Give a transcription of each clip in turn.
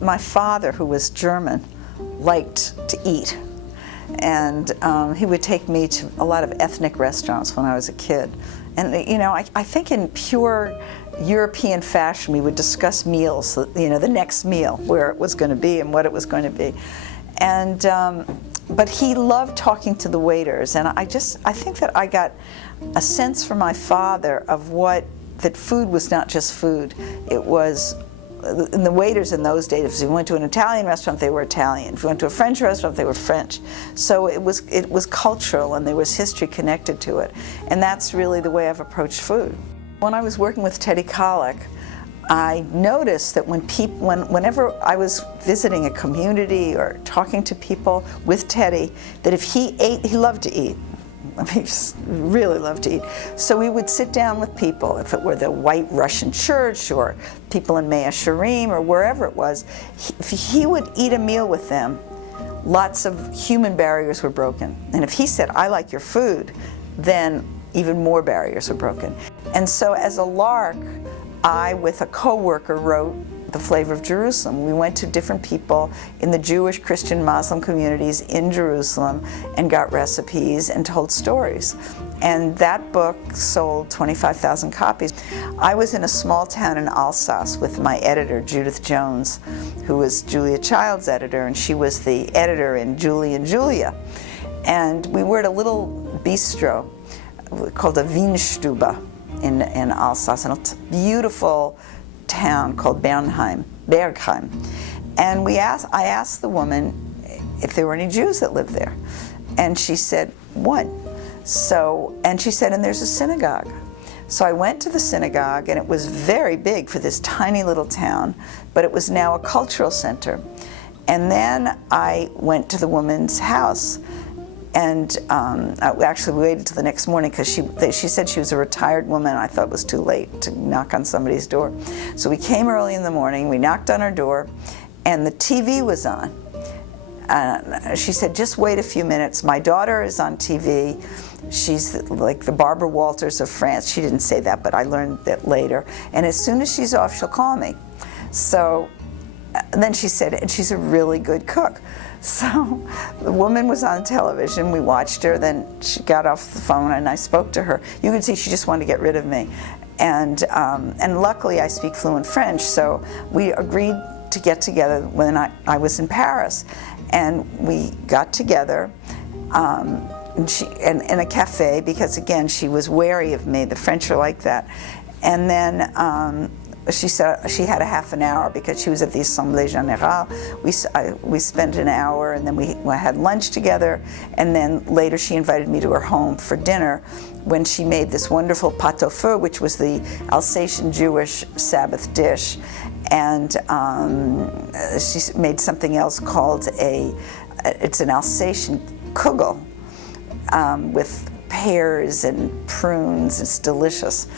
my father, who was German, liked to eat. And he would take me to a lot of ethnic restaurants when I was a kid. And you know, I think in pure European fashion, we would discuss meals, you know, the next meal, where it was going to be and what it was going to be. And but he loved talking to the waiters, and I think that I got a sense from my father of that food was not just food. It was, and the waiters in those days, if you went to an Italian restaurant, they were Italian. If you went to a French restaurant, they were French. So it was cultural, and there was history connected to it. And that's really the way I've approached food. When I was working with Teddy Kollek, I noticed that whenever I was visiting a community or talking to people with Teddy, that if he ate, he loved to eat. I mean, he really loved to eat. So we would sit down with people, if it were the White Russian Church or people in Mea Shearim or wherever it was, if he would eat a meal with them, lots of human barriers were broken. And if he said, "I like your food," then even more barriers were broken. And so as a lark, I, with a co-worker, wrote The Flavor of Jerusalem. We went to different people in the Jewish, Christian, Muslim communities in Jerusalem and got recipes and told stories. And that book sold 25,000 copies. I was in a small town in Alsace with my editor, Judith Jones, who was Julia Child's editor, and she was the editor in Julie and Julia. And we were at a little bistro called a Weinstube in Alsace, in a beautiful town called Bergheim. And I asked the woman if there were any Jews that lived there. And she said, "One." And she said, "And there's a synagogue." So I went to the synagogue, and it was very big for this tiny little town, but it was now a cultural center. And then I went to the woman's house, and I actually waited till the next morning because she said she was a retired woman. I thought it was too late to knock on somebody's door. So we came early in the morning, we knocked on her door, and the TV was on. She said, "Just wait a few minutes. My daughter is on TV. She's like the Barbara Walters of France." She didn't say that, but I learned that later. "And as soon as she's off, she'll call me." So then she said, "And she's a really good cook." So the woman was on television, we watched her, then she got off the phone and I spoke to her. You could see she just wanted to get rid of me. And luckily I speak fluent French, so we agreed to get together when I was in Paris. And we got together in a cafe, because again, she was wary of me. The French are like that. And then she said she had a half an hour because she was at the Assemblée Générale. We spent an hour, and then we had lunch together, and then later she invited me to her home for dinner when she made this wonderful pot au feu, which was the Alsatian Jewish Sabbath dish. And she made something else called it's an Alsatian kugel with pears and prunes. It's delicious,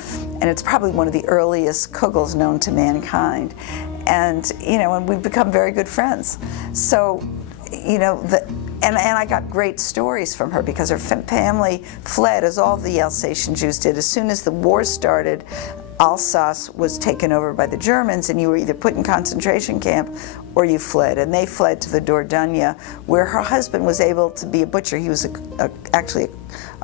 and it's probably one of the earliest kugels known to mankind. And you know, and we've become very good friends. So, you know, and I got great stories from her because her family fled, as all the Alsatian Jews did. As soon as the war started, Alsace was taken over by the Germans, and you were either put in concentration camp or you fled. And they fled to the Dordogne, where her husband was able to be a butcher. He was actually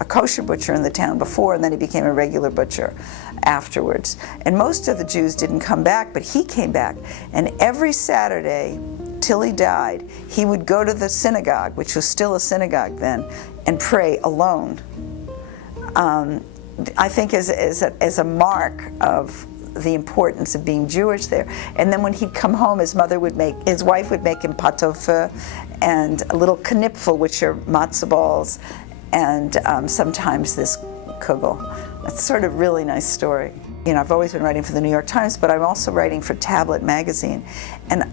a kosher butcher in the town before, and then he became a regular butcher afterwards. And most of the Jews didn't come back, but he came back. And every Saturday, till he died, he would go to the synagogue, which was still a synagogue then, and pray alone. I think as a mark of the importance of being Jewish there. And then when he'd come home, his wife would make him pot au feu and a little knipfel, which are matzo balls, and sometimes this kugel. It's sort of really nice story. You know, I've always been writing for the New York Times, but I'm also writing for Tablet magazine. And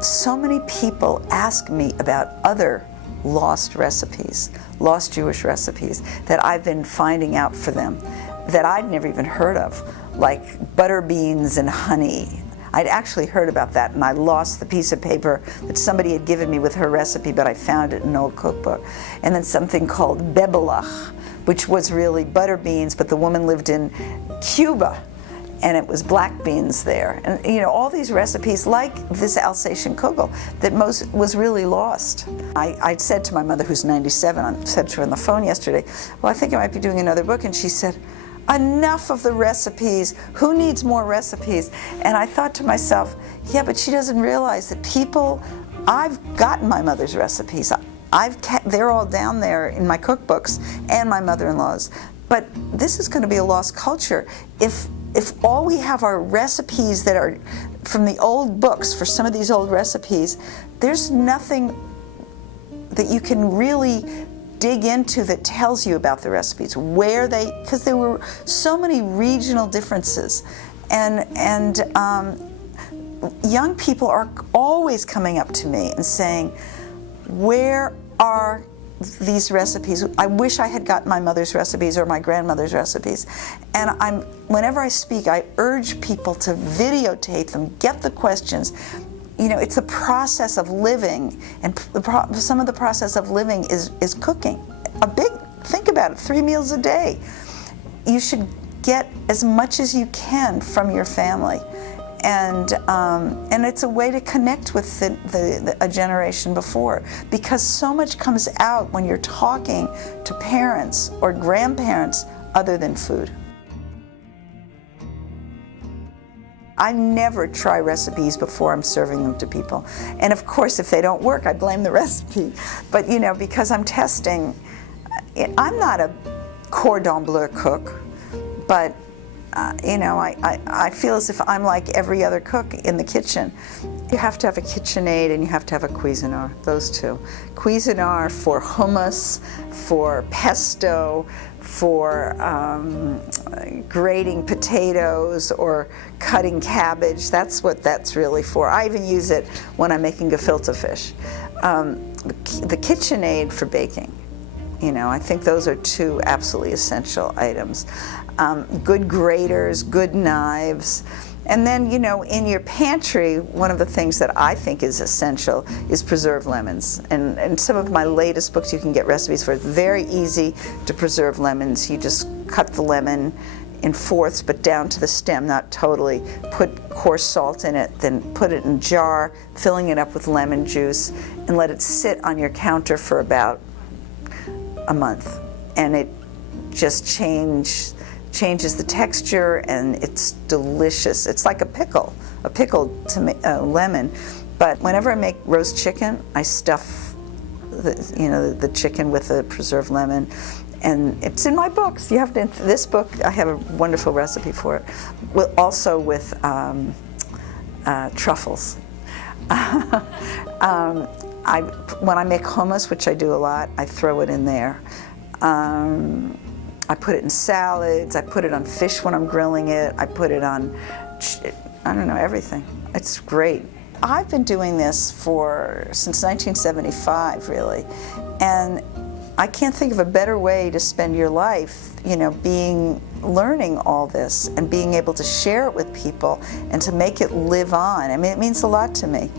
so many people ask me about other lost recipes, lost Jewish recipes that I've been finding out for them that I'd never even heard of, like butter beans and honey. I'd actually heard about that, and I lost the piece of paper that somebody had given me with her recipe, but I found it in an old cookbook. And then something called bebelach, which was really butter beans, but the woman lived in Cuba. and it was black beans there. And you know, all these recipes like this Alsatian kugel that was really lost. I said to my mother, who's 97, I said to her on the phone yesterday, well, I think I might be doing another book, and she said, enough of the recipes, who needs more recipes? And I thought to myself, yeah, but she doesn't realize that I've gotten my mother's recipes. They're all down there in my cookbooks and my mother-in-law's. But this is going to be a lost culture if all we have are recipes that are from the old books for some of these old recipes. There's nothing that you can really dig into that tells you about the recipes, because there were so many regional differences, and young people are always coming up to me and saying, where are these recipes? I wish I had gotten my mother's recipes or my grandmother's recipes. And whenever I speak, I urge people to videotape them, get the questions. You know, it's a process of living, and some of the process of living is cooking. Think about it, 3 meals a day. You should get as much as you can from your family. And it's a way to connect with a generation before, because so much comes out when you're talking to parents or grandparents other than food. I never try recipes before I'm serving them to people. And of course, if they don't work, I blame the recipe. But you know, because I'm testing, I'm not a cordon bleu cook, but you know, I feel as if I'm like every other cook in the kitchen. You have to have a KitchenAid and you have to have a Cuisinart, those two. Cuisinart for hummus, for pesto, for grating potatoes or cutting cabbage. That's what that's really for. I even use it when I'm making gefilte fish. The KitchenAid for baking. You know, I think those are two absolutely essential items. Good graters, good knives. And then, you know, in your pantry, one of the things that I think is essential is preserved lemons. And some of my latest books you can get recipes for. It's very easy to preserve lemons. You just cut the lemon in fourths, but down to the stem, not totally. Put coarse salt in it, then put it in a jar, filling it up with lemon juice, and let it sit on your counter for about a month. And it just changes the texture, and it's delicious. It's like a pickled lemon. But whenever I make roast chicken, I stuff the chicken with a preserved lemon, and it's in my books. You have to. This book, I have a wonderful recipe for it. Also with truffles. When I make hummus, which I do a lot, I throw it in there. I put it in salads, I put it on fish when I'm grilling it, I put it on, I don't know, everything. It's great. I've been doing this since 1975, really, and I can't think of a better way to spend your life, you know, learning all this and being able to share it with people and to make it live on. I mean, it means a lot to me.